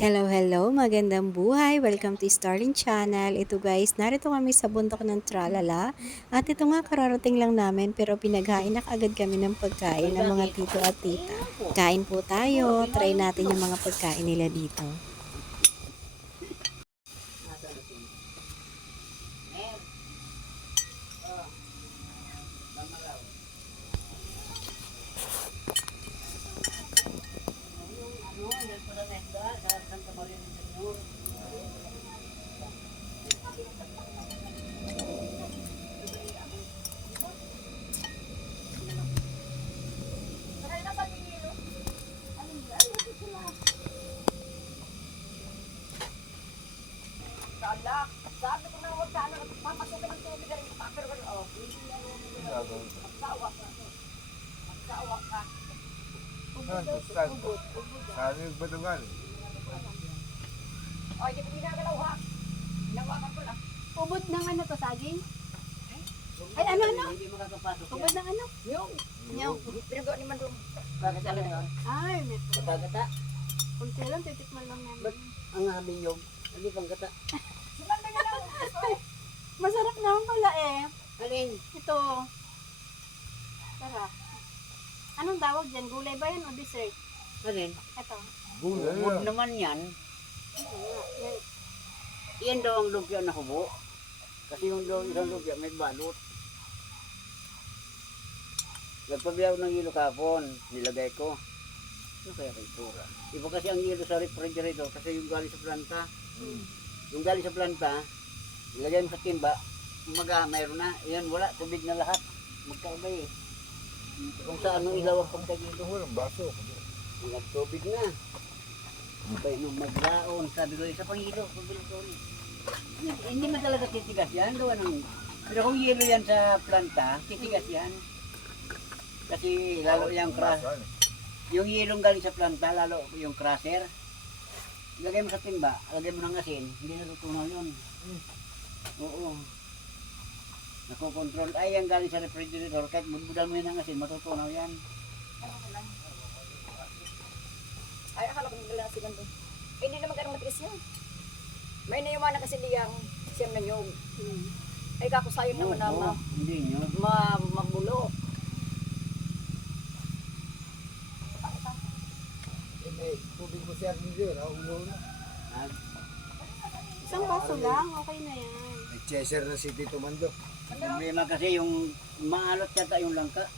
Hello, hello! Magandang buhay! Welcome to Starling Channel. Ito guys, narito kami sa bundok ng Tralala. At ito nga, kararating lang namin pero pinaghain na agad kami ng pagkain ng mga tito at tita. Kain po tayo. Try natin yung mga pagkain nila dito. Sabi ko na huwag sana papasukin ng tubig na rin. Pero oh, magsawa ka. Magsawa ka. Saan yung badungan? O, hindi ko ginagalaw ha. Hinawakan ko lang. Ubod ng ano to, saging? Ay, ano? Hindi makakapasok yan. Ubod ng ano? Yung. Pinagawa ni Mandong. Bakit talaga yun? Ay, may Matagata. kunti lang, titikman lang namin. Ang aming yung. Hindi pang gata. Masarap naman pala eh. Alin? Ito. Tara. Anong tawag dyan? Gulay ba yan o dessert? Alin? Ito. Gulay Huwag na. naman yan. Yan. Yan daw ang lubya na hubo. Kasi yung isang lubya may balot. Nagpabiyaw ng hilo kapon. Nilagay ko. Ano kaya kay tura? Iba kasi ang hilo sa refrigerator kasi yung galing sa planta. Yung galing sa planta, ilagay mo sa timba, umaga mayroon na. Yan, wala. Tubig na lahat. Magkaiba eh. Kung saan mo ilaw ang pagkagito. Ito walang baso. Nagtubig na. Sabay nung maglaon, sabi ko, isa pang hilo, pagbilang ko rin. Hindi man talaga titigas yan, gawa ng... Pero kung hilo yan sa planta, titigas yan. Kasi lalo yung yung hilong galing sa planta, lalo yung crusher. Lagay mo sa timba, lagay mo ng asin, hindi natutunaw yun. Oo. Nakokontrol. Ay, yung galing sa refrigerator, kahit budbudan mo yun ng asin, matutunaw yan. Ay, akala ko nagdala sila doon. Eh, hindi naman ganun matigas yun. May naiwanan kasi liyang siyam na nyog. Ay, kako sayang naman na Hindi nyo. mabulo. Tubig mo siya hindi na ulo na. Isang baso lang, okay na yan. May chaser na si Tito Mando. Problema kasi yung maalot yata yung langka.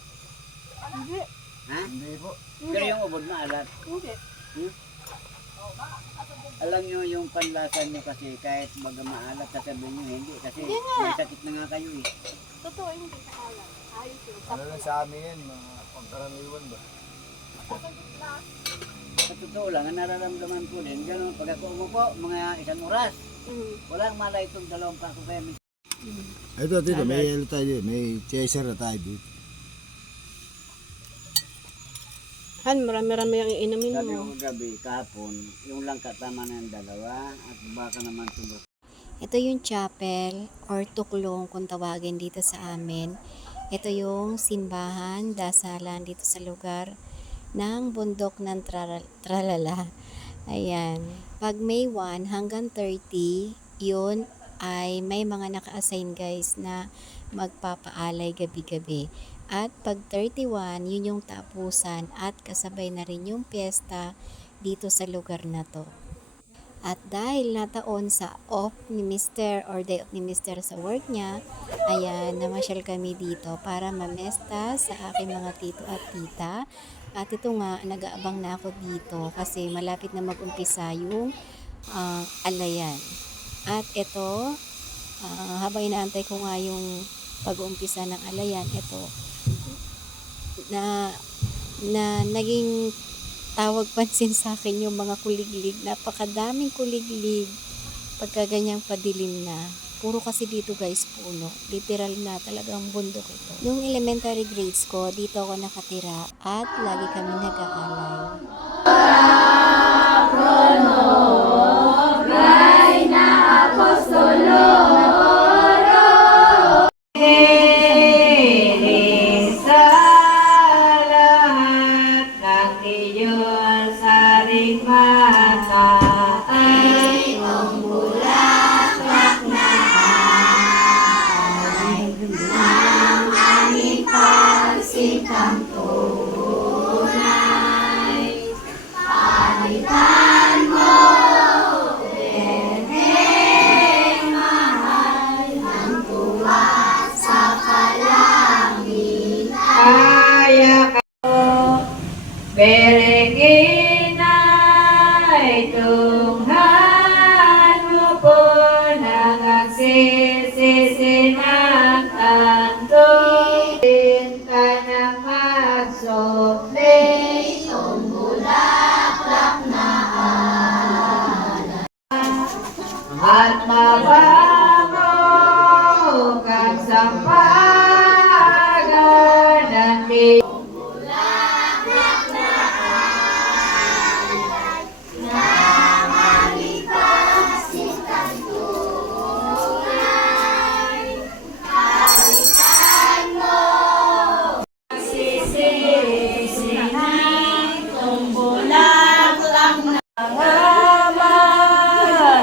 Hindi. Ha? Hindi po. Pero yung ubod maalat. Hindi. Alam nyo yung panlasan nyo kasi kahit baga maalat sasabihin nyo hindi. Kasi Hindi nga. may sakit na nga kayo eh. Totoo, hindi sa alam. Ayos yun. Ano lang sa amin yan, mga pangkaraniwan ba? Sa totoo lang, ang nararamdaman ko din, gano'n pag ako umupo, mga isang oras. Walang malay itong dalawang pa ako kaya may... Ito, Tito, may ano tayo dito. May chaser na tayo dito. Han, marami-rami ang iinumin Sabi mo. ko kagabi, kahapon, yung langka tama na yung dalawa at baka naman tulog. Ito yung chapel or tuklong kung tawagin dito sa amin. Ito yung simbahan, dasalan dito sa lugar ng bundok ng Tralala. Ayan. Pag May 1 hanggang 30, yun ay may mga naka-assign guys na magpapaalay gabi-gabi. At pag 31, yun yung tapusan at kasabay na rin yung piyesta dito sa lugar na to. At dahil nataon sa off ni Mr. or day off ni Mr. sa work niya, ayan, namasyal kami dito para mamesta sa aking mga tito at tita. At ito nga, nag-aabang na ako dito kasi malapit na mag-umpisa yung alayan. At ito, habang inaantay ko nga yung pag-uumpisa ng alayan, ito, na naging tawag pansin sa akin yung mga kuliglig. Napakadaming kuliglig pagka ganyang padilim na. Puro kasi dito guys puno. Literal na talagang bundok ito. Yung elementary grades ko, dito ako nakatira at lagi kami nag-aalay. Sa lahat ng iyong saring mata. tunghan mo po ng agsisisi ng tanto. Ka ng magsuplay, at mabango kang sampagan ng di.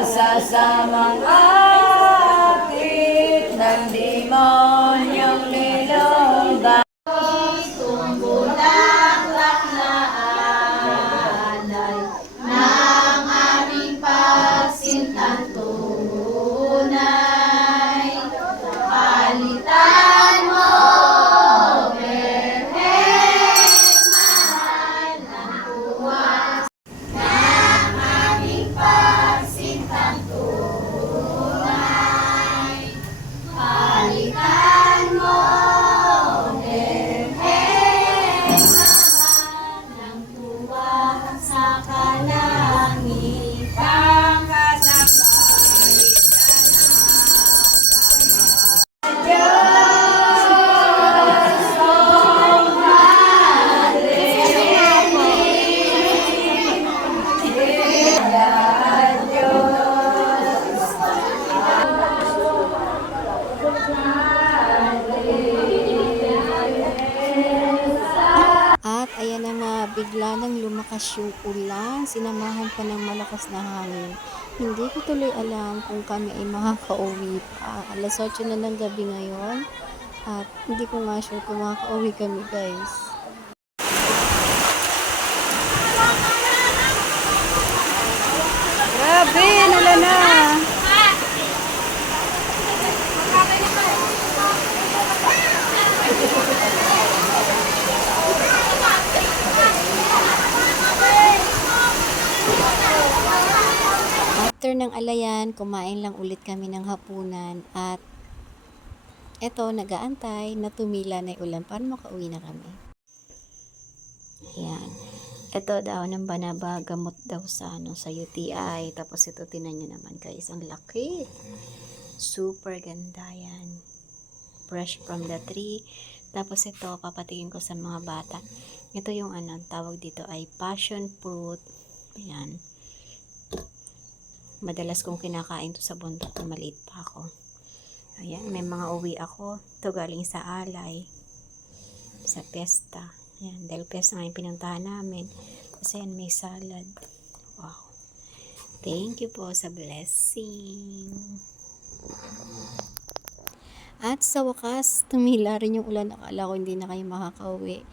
Sasamang akit ng demonyong nilongga. Tumbulaklak na alay ng aming pagsintang tunay. Palitan mo, Berhes, mahal ng tuwa ng aming pagsintang tunay. Palitan mo, Berhes, mahal ng tuwa sa kalangitan. Kasabay ka na At ayan na nga, bigla nang lumakas yung ulan, sinamahan pa ng malakas na hangin. Hindi ko tuloy alam kung kami ay makakauwi pa. Alas 8 na ng gabi ngayon at hindi ko nga sure kung makakauwi kami, guys. Grabe, nala na. After ng alayan, kumain lang ulit kami ng hapunan at eto, nag-aantay na tumila na yung ulan para makauwi na kami. Ayan. Ito daw ng banaba, gamot daw sa, sa UTI. Tapos ito, tinan nyo naman guys, ang laki. Super ganda yan. Fresh from the tree. Tapos ito, papatingin ko sa mga bata. Ito yung tawag dito ay passion fruit. Ayan. Madalas kong kinakain to sa bundok na maliit pa ako. Ayan, may mga uwi ako. Ito galing sa Alay. Sa Pesta. Ayan, dahil Pesta nga yung pinuntahan namin. Kasi ayan, may salad. Wow. Thank you po sa blessing. At sa wakas, tumila rin yung ulan. Akala ko hindi na kayo makakauwi.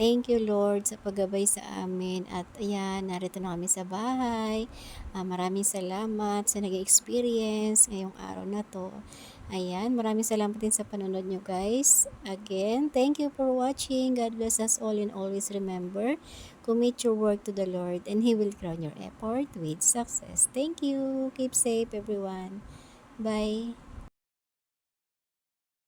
Thank you Lord sa paggabay sa amin. At ayan, narito na kami sa bahay. Maraming salamat sa nag-experience ngayong araw na to. Ayan, maraming salamat din sa panonood nyo guys. Again, thank you for watching. God bless us all and always remember, commit your work to the Lord and He will crown your effort with success. Thank you. Keep safe everyone. Bye.